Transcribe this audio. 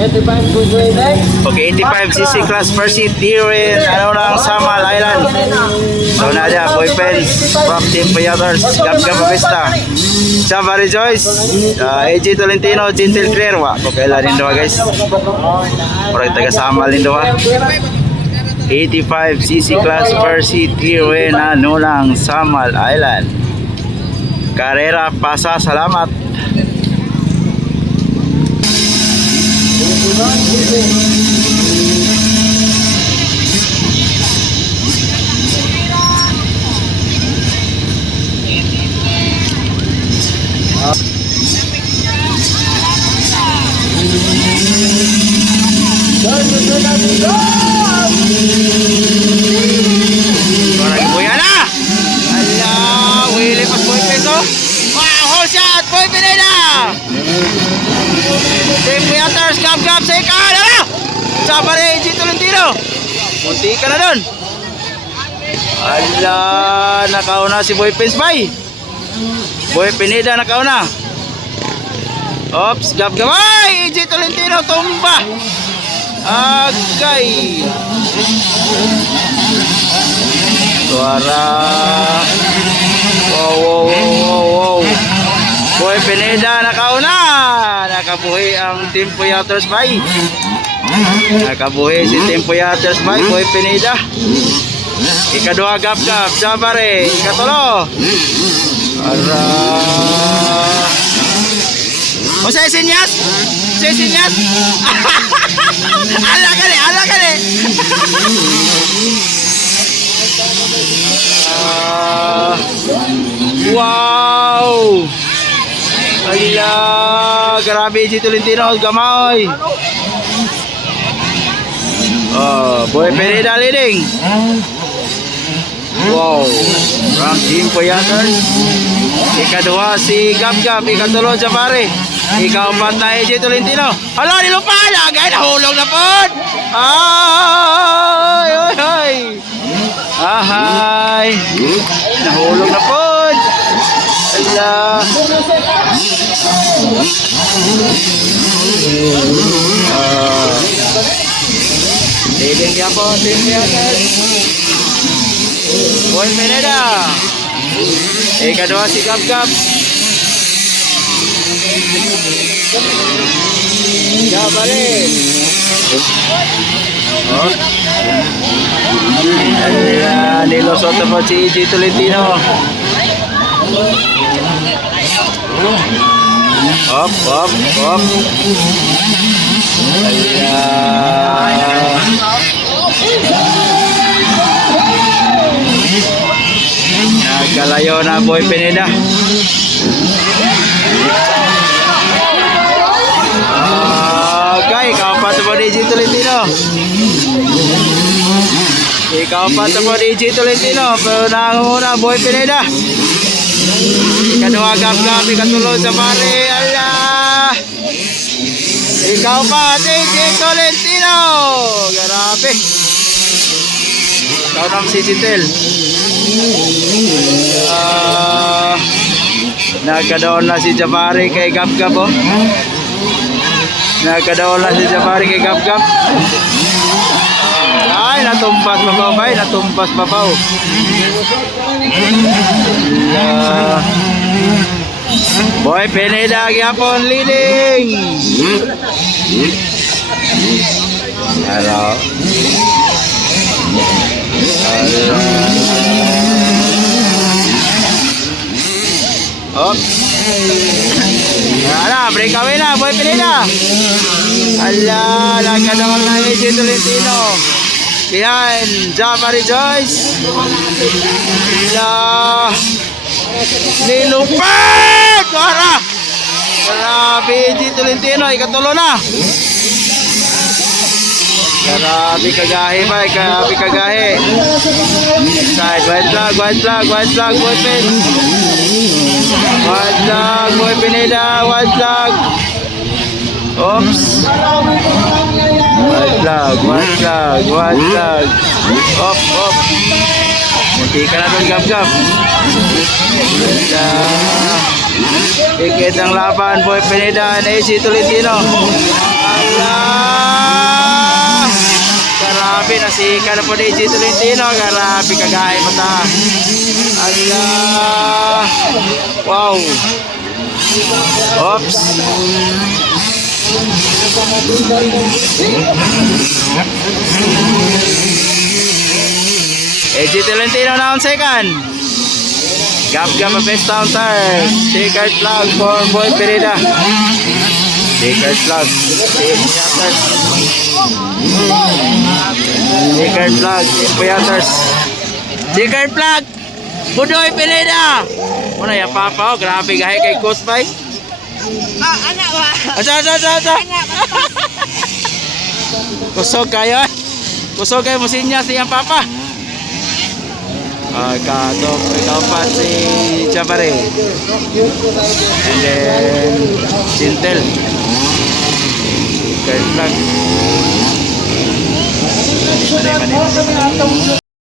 Okay, 85cc class per seat here in Samal Island. So Nadia, boyfriend from Team Payators, Gab Vista. Java Rejoice, AJ Tolentino, Gentle Clearwa. Okay, larin doa guys. Orang taga Samal din doa. 85cc class per seat here in Samal Island. Carrera Pasa, salamat. Boy Pineda! Team Payators, Gab sa ikaan! Ano? Sabar AJ Tolentino! Munti ka na dun! Ala, nakauna si Boy Pinsbay! Boy Pineda nakauna! Ops, Gab! Ay! AJ Tolentino tumba! Agay! Suara! Wow! Boy Pineda nakauna. Nakabuhi ang Team Payators bay. Nakabuhi si Team Payators bay, Boy Pineda. Ikadua Gab Jabare, ikatulo. Ara. O sa sinyas? Sa sinyas? Ala kali. Wow. Ala, grabe si Tolentino, gamay. Boy Pineda leading. Wow, from Team Payators. Ikadua si Gab, ikatulo Jabare. Ikapat na AJ Tolentino. Hala, nilupa na, gaya nahulog na po. Ay. Ahay. Nahulog na po. Ala. Leading niya po, Team Payators. Boy Pineda. Ikadua si Gab. Jabare. Ala, nilusot na po si AJ Tolentino. Up. Nagkalayo na Boy Pineda. Okay, kapat po ni AJ Tolentino. Ikapat po ni AJ Tolentino. Pero nanguna Boy Pineda. Ikadua Gab, ikatulo Jabare. Ala. Ikaw pa, AJ Tolentino. Grabe. Ikaw nang si Gentle. Nagkadaon na si Jabare kay Gab. Nagkadaon na si Jabare kay Gab. Ay, natumpas babaw. Boy Pineda gyapon leading. Hello. Op. Ala, break away na Boy Pineda. Ala, nagkadaon na AJ Tolentino. Behind Java Rejoice. Ala. Nilupit! Para! Grabe AJ Tolentino, ikatulo na. Grabe kagahe ba, Side, white flag, Boy Pin. White flag, Boy Pineda, white flag. Oops. White flag. Op. Munti ka na doon, Gab. Ikit ang laban, Boy Pineda and AJ Tolentino. Allah. si Kanapo de G. Tolentino. Grabe kagaya mata. Allah. Wow. Oops. AJ Tolentino na on second. Gab best down third. Secret flag for Boy Pereda. Secret flag. Secret flag. Puyaters. Secret flag. Budoy Pereda. Muna ya papa, oh, grabe gahe kay Coach Bay. Anak ba? Asa. Kusog kayo. Kusog kayo musinya siyang papa. Ikaw pa si Chabare. And then Sintel. Secret flag. Mani.